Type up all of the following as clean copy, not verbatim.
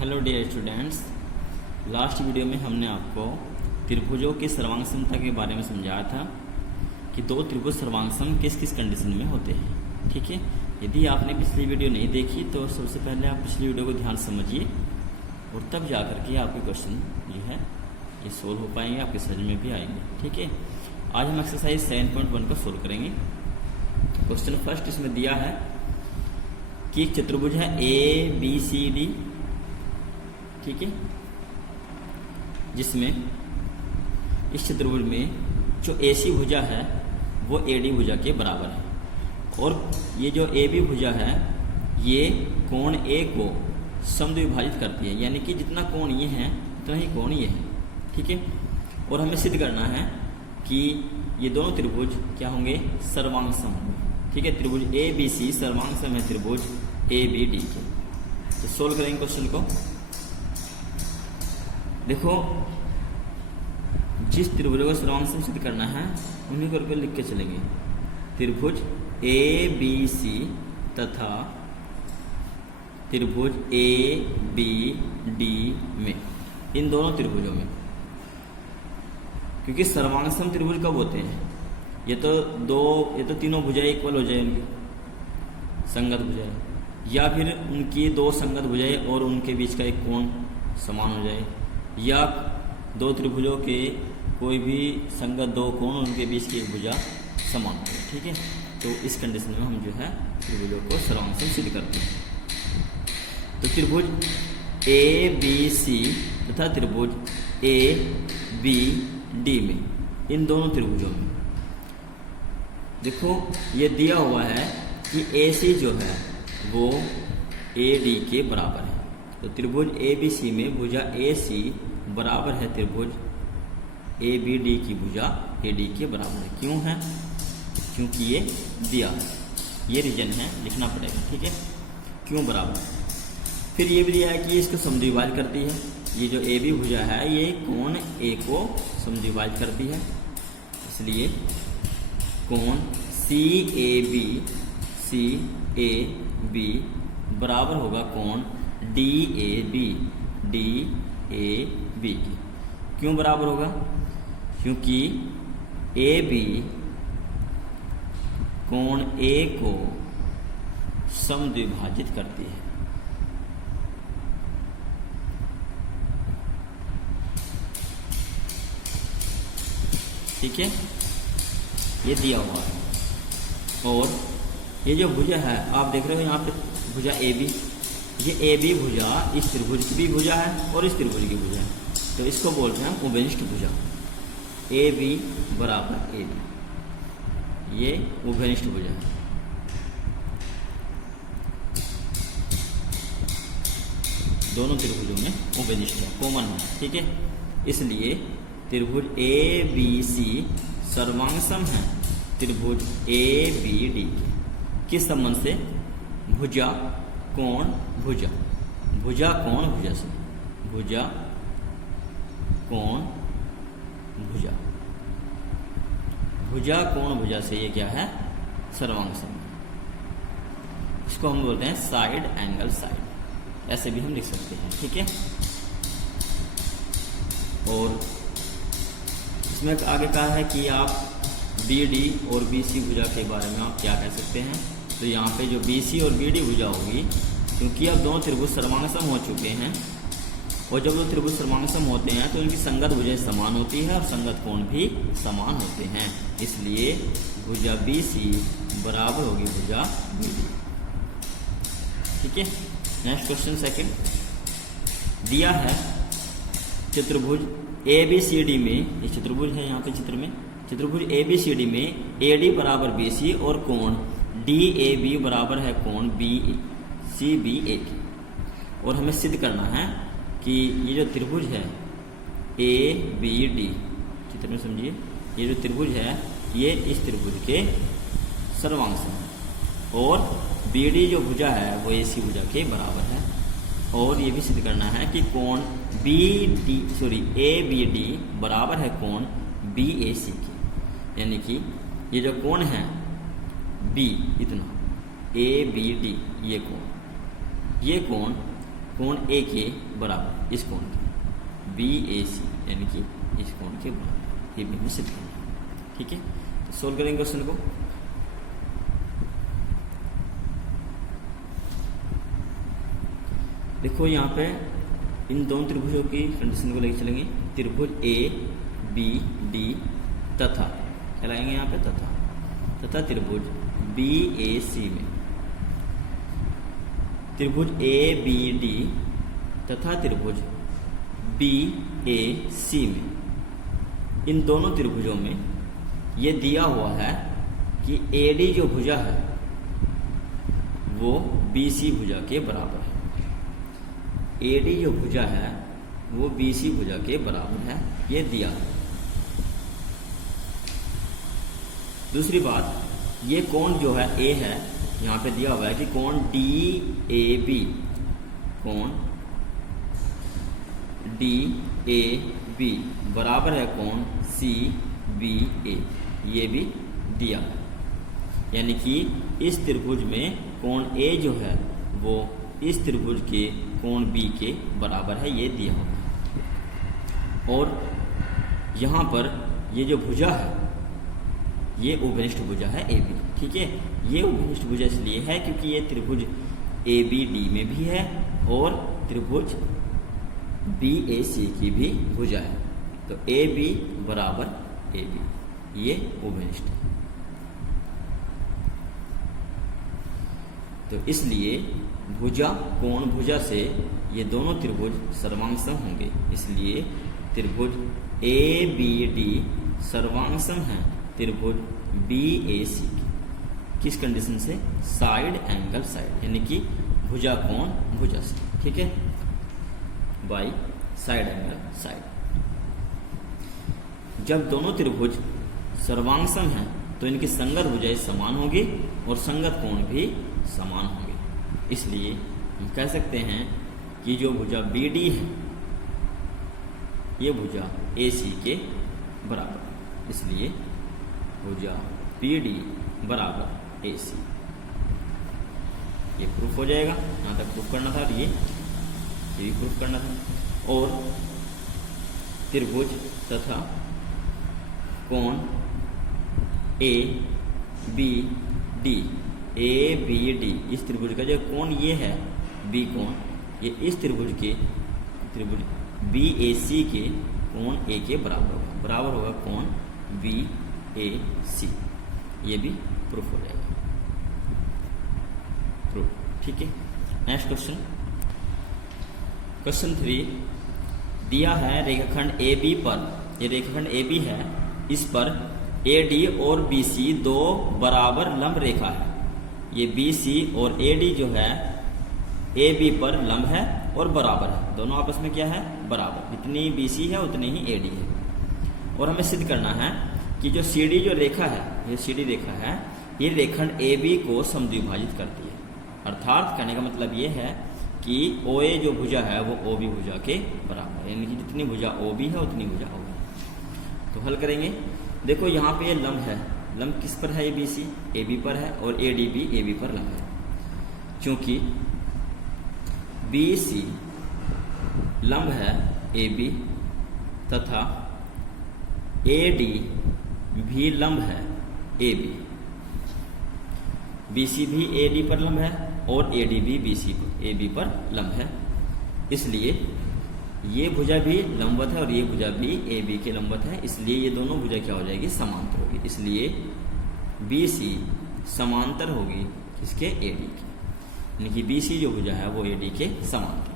Hello dear students, last video में हमने आपको त्रिभुजों की सर्वांग समता के बारे में समझाया था कि दो त्रिभुज सर्वांग सम किस किस कंडीशन में होते हैं। ठीक है, यदि आपने पिछली वीडियो नहीं देखी तो सबसे पहले आप पिछली वीडियो को ध्यान से समझिए और तब जा करके आपके क्वेश्चन जो है ये सोल्व हो पाएंगे, आपके समझ में भी आएंगे। ठीक है, आज हम एक्सरसाइज 7.1 को सोल्व करेंगे। क्वेश्चन फर्स्ट इसमें दिया है कि एक चतुर्भुज है ABCD, ठीक है, जिसमें इस चतुर्भुज में जो AC भुजा है वो AD भुजा के बराबर है और ये जो AB भुजा है ये कोण A को समद्विभाजित करती है, यानी कि जितना कोण ये है उतना ही कोण ये है। ठीक है, और हमें सिद्ध करना है कि ये दोनों त्रिभुज क्या होंगे, सर्वांग सम होंगे। ठीक है, त्रिभुज ABC सर्वांग सम है त्रिभुज ABD के। तो सोल्व करेंगे क्वेश्चन को। देखो, जिस त्रिभुज को सर्वांग सम सिद्ध करना है उन्हीं को रुपये लिख के चलेंगे। त्रिभुज ABC तथा त्रिभुज ABD में, इन दोनों त्रिभुजों में, क्योंकि सर्वांग सम त्रिभुज कब होते हैं, ये तो तीनों भुजाएं इक्वल हो जाए, उनकी संगत भुजाएं, या फिर उनकी दो संगत भुजाएं और उनके बीच का एक कोण समान हो जाए, या दो त्रिभुजों के कोई भी संगत दो कोण उनके बीच की एक भुजा समान हो जाए। ठीक है, तो इस कंडीशन में हम जो है त्रिभुजों को सर्वांग सम सिद्ध करते हैं। तो त्रिभुज ABC तथा त्रिभुज ABD में, इन दोनों त्रिभुजों में देखो ये दिया हुआ है कि AC जो है वो AD के बराबर है। तो त्रिभुज ABC में भुजा AC बराबर है त्रिभुज ABD की भुजा AD के बराबर है। क्यों है? क्योंकि ये दिया है, ये रीजन है, लिखना पड़ेगा। ठीक है, क्यों बराबर। फिर ये भी दिया है कि इसको समद्विभाजित करती है। ये जो AB भुजा है ये कोण A को समद्विभाजित करती है, इसलिए कोण CAB बराबर होगा कोण DAB की। क्यों बराबर होगा? क्योंकि AB कोण A को समद्विभाजित करती है। ठीक है, ये दिया हुआ है। और ये जो भुजा है आप देख रहे हो यहाँ पे भुजा AB, ये AB भुजा इस त्रिभुज की भी भुजा है और इस त्रिभुज की भुजा है, तो इसको बोलते हैं उभयनिष्ठ भुजा। AB बराबर AB, ये उभयनिष्ठ भुजा है। दोनों त्रिभुजों में उभयनिष्ठ है, कॉमन है। ठीक है, इसलिए त्रिभुज ABC सर्वांग सम है त्रिभुज ABD किस संबंध से? भुजा कोण भुजा, भुजा कोण भुजा से, भुजा कोण भुजा, भुजा कोण भुजा से ये क्या है? सर्वांग सम। इसको हम बोलते हैं साइड एंगल साइड, ऐसे भी हम लिख सकते हैं। ठीक है, और इसमें आगे कहा है कि आप BD और BC भुजा के बारे में आप क्या कह सकते हैं। तो यहाँ पे जो BC और BD भुजा होगी, क्योंकि अब दोनों त्रिभुज सर्वांग सम हो चुके हैं और जब दो त्रिभुज सर्वांग सम होते हैं तो उनकी संगत भुजाएं समान होती है और संगत कोण भी समान होते हैं, इसलिए भुजा BC बराबर होगी भुजा BD। ठीक है, नेक्स्ट क्वेश्चन सेकंड दिया है चतुर्भुज ABCD में, ये चतुर्भुज है यहाँ पे चित्र में, चतुर्भुज ABCD में AD बराबर BC और कोण DAB बराबर है कोण CBA की। और हमें सिद्ध करना है कि ये जो त्रिभुज है ABD, चित्र में समझिए, ये जो त्रिभुज है ये इस त्रिभुज के सर्वांग सम है और BD जो भुजा है वो AC भुजा के बराबर है। और ये भी सिद्ध करना है कि कोण ABD बराबर है कोण BAC के, यानी कि ये जो कोण है B इतना ABD, ये कोण कोण ए के बराबर, इस कोण के BAC यानी कि इस कोण के बराबर, ये भी हमें सिद्ध करना है। ठीक है, तो सोल्व करेंगे क्वेश्चन को। देखो यहाँ पे इन दोनों त्रिभुजों की कंडीशन को लेकर चलेंगे। त्रिभुज ABD तथा क्या लगाएंगे यहाँ पे, तथा त्रिभुज BAC में, त्रिभुज ABD तथा त्रिभुज BAC में, इन दोनों त्रिभुजों में ये दिया हुआ है कि AD जो भुजा है वो BC भुजा के बराबर है। AD जो भुजा है वो BC भुजा के बराबर है, ये दिया है। दूसरी बात, ये कोण जो है A है, यहाँ पे दिया हुआ है कि कोण DAB, कोण DAB बराबर है कोण CBA, ये भी दिया है। यानी कि इस त्रिभुज में कोण A जो है वो इस त्रिभुज के कोण B के बराबर है, ये दिया हुआ है। और यहाँ पर ये जो भुजा है ये उभयनिष्ठ भुजा है AB। ठीक है, ये उभयनिष्ठ भुजा इसलिए है क्योंकि ये त्रिभुज ABD में भी है और त्रिभुज BAC की भी भुजा है। तो AB बराबर AB, ये उभयनिष्ठ है। तो इसलिए भुजा कोण भुजा से ये दोनों त्रिभुज सर्वांगसम होंगे, इसलिए त्रिभुज ABD सर्वांगसम है त्रिभुज BAC की। किस कंडीशन से, साइड एंगल साइड, यानी कि भुजा कोण भुजा से। ठीक है, बाई साइड एंगल साइड। जब दोनों त्रिभुज सर्वांगसम हैं तो इनकी संगत भुजाएं समान होगी और संगत कोण भी समान होंगे। इसलिए हम कह सकते हैं कि जो भुजा BD है ये भुजा AC के बराबर, इसलिए भुजा BD बराबर AC। ये प्रूफ हो जाएगा, यहाँ तक प्रूफ करना था, ये भी प्रूफ करना था। और त्रिभुज तथा कोण ABD, इस त्रिभुज का जो कोण ये है B कोण, ये इस त्रिभुज के त्रिभुज BAC के कोण A के बराबर होगा कोण BAC। ये भी प्रूफ हो जाएगा, प्रूफ। ठीक है, नेक्स्ट क्वेश्चन, क्वेश्चन 3 दिया है रेखाखंड AB पर, ये रेखाखंड AB है, इस पर AD और BC दो बराबर लंब रेखा है। ये BC और AD जो है AB पर लंब है और बराबर है, दोनों आपस में क्या है, बराबर। जितनी BC है उतनी ही AD है। और हमें सिद्ध करना है कि जो CD जो रेखा है, ये CD रेखा है, ये रेखाखंड AB को समद्विभाजित करती है। अर्थात कहने का मतलब ये है कि OA जो भुजा है वो OB भुजा के बराबर है, यानी कि जितनी भुजा OB है उतनी भुजा OB है। तो हल करेंगे। देखो यहाँ पे ये लंब है, लंब किस पर है, ABC AB पर है और AD भी AB पर लंब है। क्योंकि BC लंब है AB तथा AD भी लंब है AB, BC भी AD पर लंब है और AD भी AB पर लंब है। इसलिए ये भुजा भी लंबवत है और ये भुजा भी AB के लंबवत है, इसलिए ये दोनों भुजा क्या हो जाएगी, समांतर होगी। इसलिए BC समांतर होगी किसके, AD की, यानी कि BC जो भुजा है वो AD के समांतर।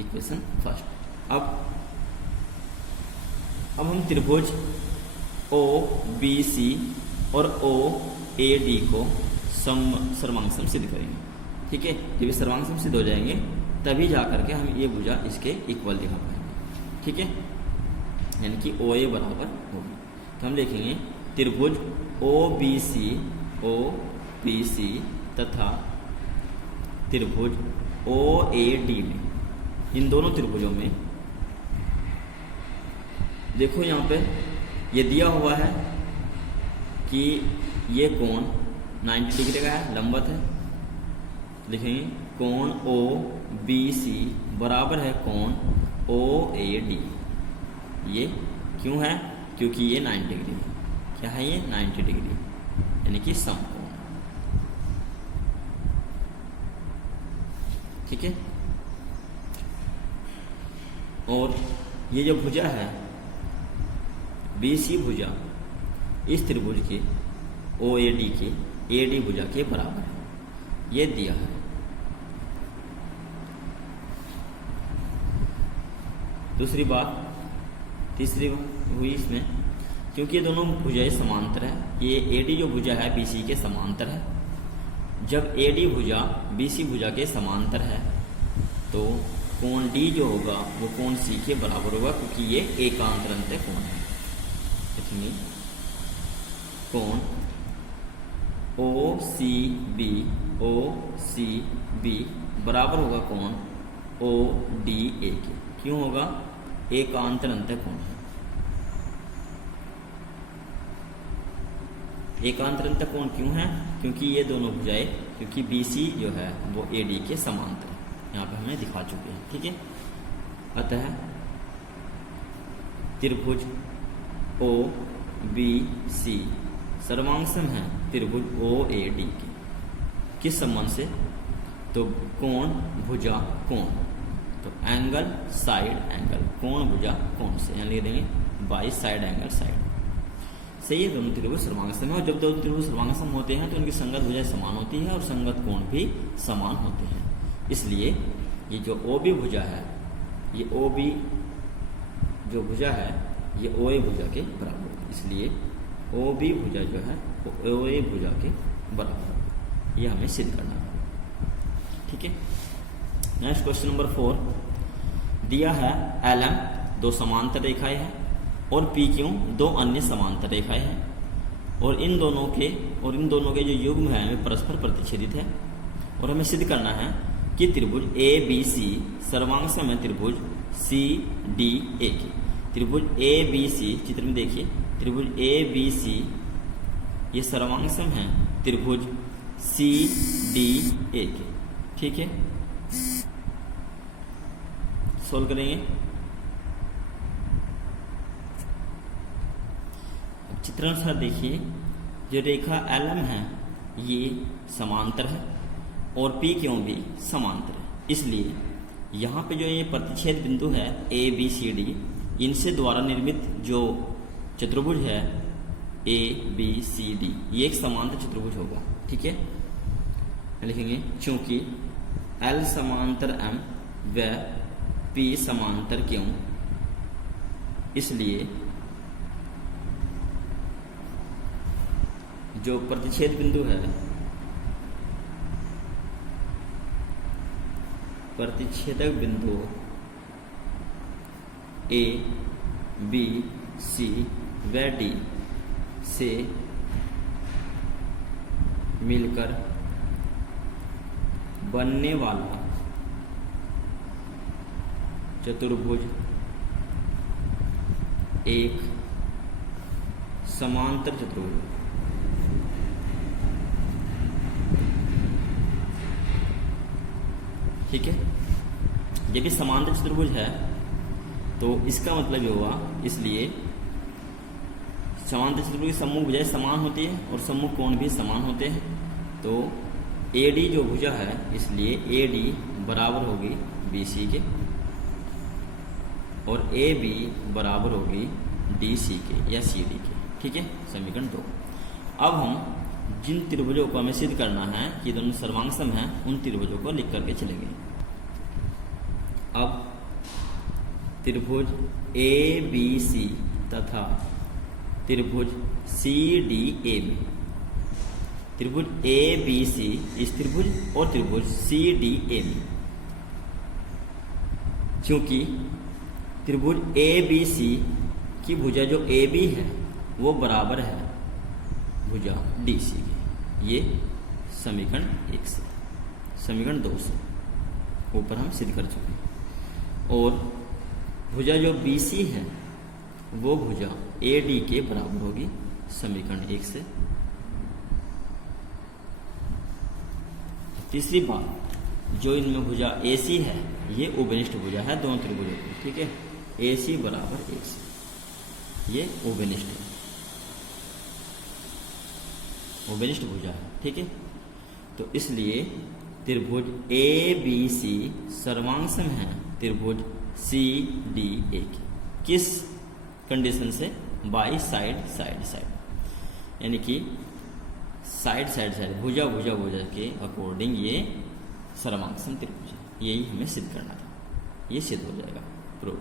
Equation first. अब हम त्रिभुज OBC और OAD को सर्वांगसम सिद्ध करेंगे। ठीक है, जब सर्वांगसम सिद्ध हो जाएंगे तभी जा करके हम ये भुजा इसके इक्वल दिखा पाएंगे। ठीक है, यानी कि OA बराबर होगी। तो हम लिखेंगे त्रिभुज OBC तथा त्रिभुज OAD में, इन दोनों त्रिभुजों में देखो यहाँ पे ये दिया हुआ है कि ये कोण 90 डिग्री का है, लंबवत है। लिखेंगे कोण OAD बी सी बराबर है कोण ओ ए डी। ये क्यों है? क्योंकि ये 90 डिग्री है। क्या है ये? 90 डिग्री, यानी कि समकोण। ठीक है। और ये जो भुजा है बी सी भुजा इस त्रिभुज के ओ ए डी के ए डी भुजा के बराबर है, ये दिया है। दूसरी बात, तीसरी हुई इसमें, क्योंकि ये दोनों भुजाएं समांतर है, ये ए डी जो भुजा है बी सी के समांतर है। जब ए डी भुजा बी सी भुजा के समांतर है तो कोण डी जो होगा वो कोण सी के बराबर होगा, क्योंकि ये एकांतरंत कोण है। इसमें कोण ओ सी बी बराबर होगा कोण ओ डी ए के। क्यों होगा? एकांतरंत कोण है। एकांतरंत कोण क्यों है? क्योंकि ये दोनों भुजाएं, क्योंकि बी सी जो है वो ए डी के समांतर है, यहाँ पे हमें दिखा चुके हैं। ठीक है। अतः त्रिभुज ओ बी सी सर्वांगसम है त्रिभुज ओ ए डी के। किस संबंध से? तो कोण भुजा कोण, तो एंगल साइड एंगल, कोण भुजा कोण से, यहाँ लिख देंगे बाई साइड एंगल साइड। सही है, दोनों त्रिभुज सर्वांगसम है। और जब दोनों त्रिभुज सर्वांगसम होते हैं तो उनकी संगत भुजाएं समान होती है और संगत कोण भी समान होते हैं। इसलिए ये जो ओ बी भुजा है, ये ओ बी जो भुजा है ये ओ ए भुजा के बराबर है। इसलिए ओ बी भुजा जो है वो ओ ए भुजा के बराबर है। ये हमें सिद्ध करना है। ठीक है। नेक्स्ट क्वेश्चन नंबर 4 दिया है एल एम दो समांतर रेखाएं हैं और पी क्यू दो अन्य समांतर रेखाएं हैं और इन दोनों के जो युग्म है वे परस्पर प्रतिच्छेदित है। और हमें सिद्ध करना है कि त्रिभुज ए बी सी सर्वांगसम है त्रिभुज सी डी ए के। त्रिभुज ए बी सी, चित्र में देखिए, त्रिभुज ए बी सी ये सर्वांगसम है त्रिभुज सी डी ए के। ठीक है। सोल्व करेंगे। चित्रानुसार देखिए, जो रेखा एल एम है ये समांतर है और पी क्यों भी समांतर है। इसलिए यहाँ पे जो ये प्रतिच्छेद बिंदु है ए बी सी डी, इनसे द्वारा निर्मित जो चतुर्भुज है ए बी सी डी ये एक समांतर चतुर्भुज होगा। ठीक है। लिखेंगे चूंकि एल समांतर एम व पी समांतर क्यों, इसलिए जो प्रतिच्छेद बिंदु है, प्रतिच्छेदक बिंदु ए बी सी व डी से मिलकर बनने वाला चतुर्भुज एक समांतर चतुर्भुज। ठीक है। ये भी समांतर चतुर्भुज है तो इसका मतलब ये हुआ, इसलिए समांतर चतुर्भुज की सम्मुख भुजाएं समान होती है और सम्मुख कोण भी समान होते हैं। तो ए डी जो भुजा है, इसलिए ए डी बराबर होगी बी सी के और ए बी बराबर होगी डी सी के या सी डी के। ठीक है। समीकरण 2। अब हम जिन त्रिभुजों को हमें सिद्ध करना है कि दोनों सर्वांगसम हैं, उन त्रिभुजों को लिख करके चलेंगे। अब त्रिभुज ए बी सी तथा त्रिभुज सी डी ए में, त्रिभुज ए बी सी इस त्रिभुज और त्रिभुज सी डी ए में, क्योंकि त्रिभुज ए बी सी की भुजा जो ए बी है वो बराबर है भुजा डी सी की। ये समीकरण 1 से, समीकरण 2 से ऊपर हम सिद्ध कर चुके हैं। और भुजा जो बी सी है वो भुजा ए डी के बराबर होगी समीकरण 1 से। तीसरी बात, जो इनमें भुजा AC है ये ओबेनिष्ठ भुजा है दोनों त्रिभुजों की, ठीक है। AC बराबर 1 ये ओबेनिष्ठ है, ओबेनिष्ठ भुजा है, ठीक है। तो इसलिए त्रिभुज ABC सर्वांगसम है त्रिभुज CDA की। किस कंडीशन से? बाई साइड साइड साइड, यानी कि साइड साइड साइड भुजा भुजा भुजा के अकॉर्डिंग ये सर्वांगसम त्रिभुज है। यही हमें सिद्ध करना था, ये सिद्ध हो जाएगा प्रूव,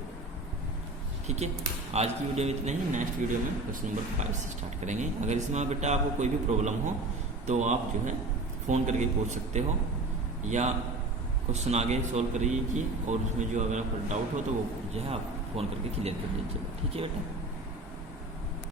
ठीक है। आज की वीडियो में इतना ही। नेक्स्ट वीडियो में क्वेश्चन नंबर 5 से स्टार्ट करेंगे। अगर इसमें बेटा आपको कोई भी प्रॉब्लम हो तो आप जो है फ़ोन करके पूछ सकते हो, या क्वेश्चन आगे सॉल्व कर लीजिए, और उसमें जो अगर आपको डाउट हो तो वो जो है आप फ़ोन करके क्लियर कर लीजिएगा, ठीक है बेटा।